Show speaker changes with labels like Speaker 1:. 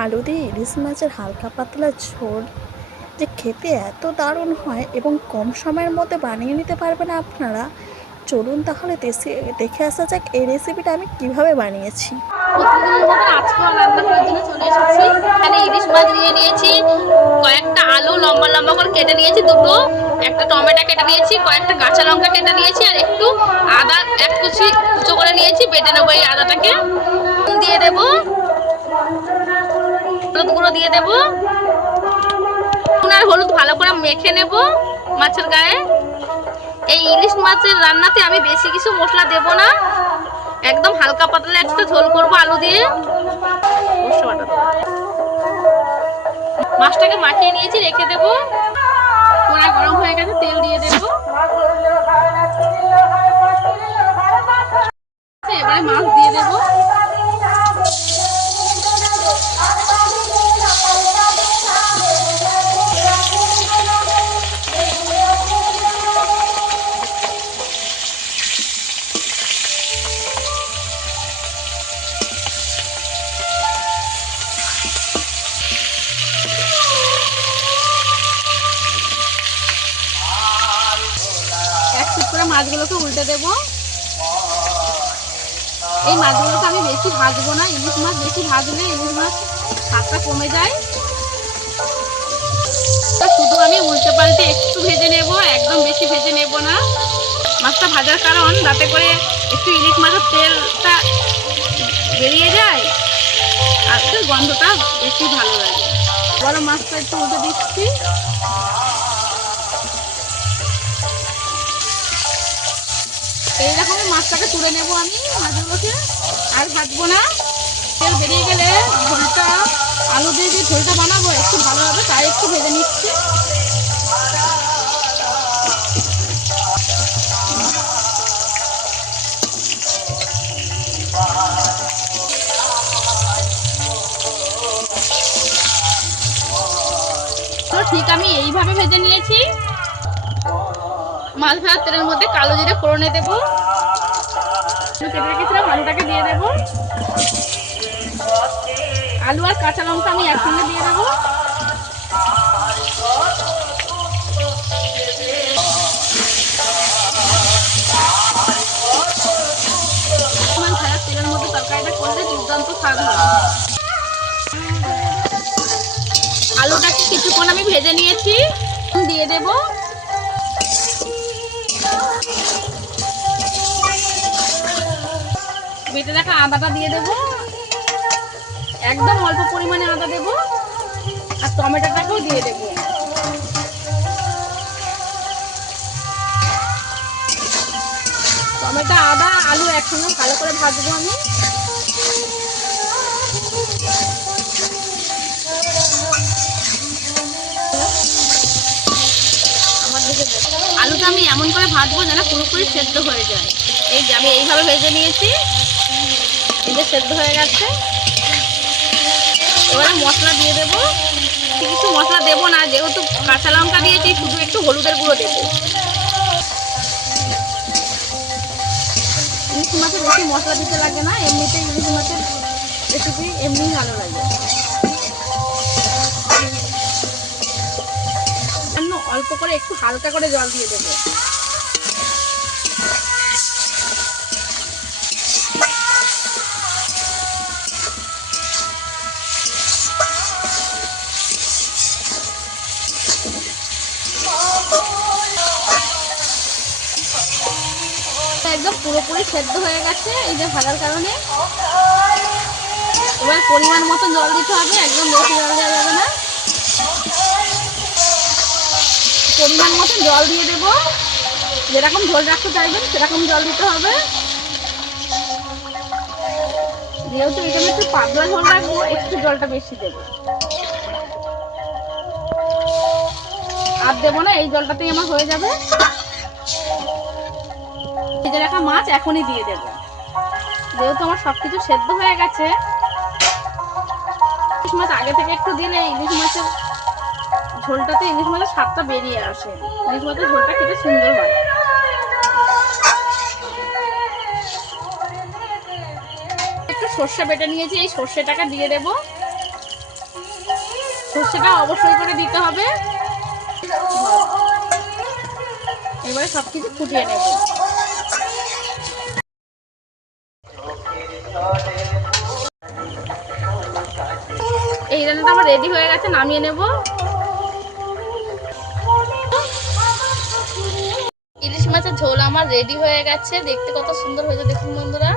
Speaker 1: আলু দিয়ে ইলিশ মাছের হালকা পাতলা ঝোল যে খেতে এত দারুণ হয় এবং কম সময়ের মধ্যে বানিয়ে নিতে পারবেন আপনারা, চলুন তাহলে দেশে, দেখে আসা যাক এই রেসিপিটা আমি কীভাবে বানিয়েছি।
Speaker 2: চলে এসেছি ইলিশ মাছ নিয়ে নিয়েছি, কয়েকটা আলু লম্বা লম্বা করে কেটে নিয়েছি দুটো, একটা টমেটো কেটে নিয়েছি, কয়েকটা কাঁচা লঙ্কা কেটে নিয়েছি, আর একটু আদা এক করে নিয়েছি নেব এই আদাটাকে। দিয়ে দেবো। হলুদ গুঁড়ো দিয়ে দেবো। আর হলুদ ভালো করে মেখে নেব মাছের গায়ে। এই ইলিশ মাছের রান্নাতে আমি বেশি কিছু মশলা দেব না। একদম হালকা পাতলা একটা ঝোল করব আলু দিয়ে। মাছটাকে মাখিয়ে নিয়েছি, রেখে দেবো। গরম হয়ে গেছে, তেল করে মাছগুলোকে উল্টে দেবো। এই মাছগুলোকে আমি বেশি ভাজবো না, ইলিশ মাছ বেশি ভাজলে ইলিশ মাছ স্বাদটা কমে যায়। শুধু আমি উল্টে পাল্টে একটু ভেজে নেব, একদম বেশি ভেজে নেব না। মাছটা ভাজার কারণ যাতে করে একটু ইলিশ মাছের তেলটা বেরিয়ে যায়, আর গন্ধটা বেশি ভালো লাগে। বড় মাছটা একটু উল্টে দিচ্ছি। এইরকমই মাছটাকে তুলে নেব আমি মাছগুলোকে আর ভাজবো না। তেল বেরিয়ে গেলে ঝোলটা, আলু দিয়ে যে ঝোলটা বানাবো, একটু ভালো হবে, তাই একটু ভেজে নিচ্ছি। ঠিক আমি এইভাবে ভেজে নিয়েছি। মাছ ভাজার তেলের মধ্যে কালো জিরে ফোড়নে দেবো। কেটে রেখেছিলাম দিয়ে দেবো। আলু আর কাঁচা লঙ্কা আমি একসঙ্গে দিয়ে দেবো। তেলের মধ্যে তরকারিটা করলে আলুটাকে কিছুক্ষণ আমি ভেজে নিয়েছি। দিয়ে দেবো। বেটে রাখা আদাটা দিয়ে দেবো। একদম অল্প পরিমাণে আদা দেবো আর টমেটোটাকেও দিয়ে দেবো। টমেটো, আদা, আলু একসঙ্গে ভালো করে ভাজবো আমি। আমি এমন করে ভাজবো যেন পুরোপুরি সেদ্ধ হয়ে যায়। এই যে আমি এইভাবে ভেজে নিয়েছি। এই যে সেদ্ধ হয়ে গেছে। এবারে মশলা দিয়ে দেবো। কিছু মশলা দেবো না, যেহেতু কাঁচা লঙ্কা দিয়েছি, শুধু একটু হলুদের গুঁড়ো দেবো। ইলিশ মাছের বেশি মশলা দিতে লাগে না এমনিতে ইলিশ মাছের রেসিপি এমনি ভালো লাগে। করে একটু হালকা করে জল দিয়ে দেবো। একদম পুরোপুরি সেদ্ধ হয়ে গেছে, এই যে ভাজার কারণে। এবার পরিমাণ মতো জল দিতে হবে, একদম বেশি জল দেওয়া যাবে পরিমাণ মতো জল দিয়ে দেবো। যেরকম ঝোল রাখতে চাইবেন, সেরকম জল দিতে হবে। যেহেতু আমি একটু পাতলা ঝোল রাখব, একটু জলটা বেশি দেবো। আর দেবো না, এই জলটাতেই আমার হয়ে যাবে। ভেজে রাখা মাছ এখনই দিয়ে দেবো। যেহেতু আমার সব কিছু সেদ্ধ হয়ে গেছে, ইলিশ মাছ আগে থেকে একটু দিলে ইলিশ মাছের ঝোলটাতে ইলিশ মাছের স্বাদটা বেরিয়ে আসে। ইলিশ মাছের ঝোলটা খেতে সুন্দর হয়। একটু সর্ষে বেটে নিয়েছি, এই সর্ষেটাকে দিয়ে দেবো। সর্ষেটা অবশ্যই করে দিতে হবে। এবারে সব কিছু ফুটিয়ে নেব। এই রান্নাটা আমার রেডি হয়ে গেছে, নামিয়ে নেব। ঝোল আমার রেডি হয়ে গেছে। দেখতে কত সুন্দর হয়েছে দেখুন বন্ধুরা।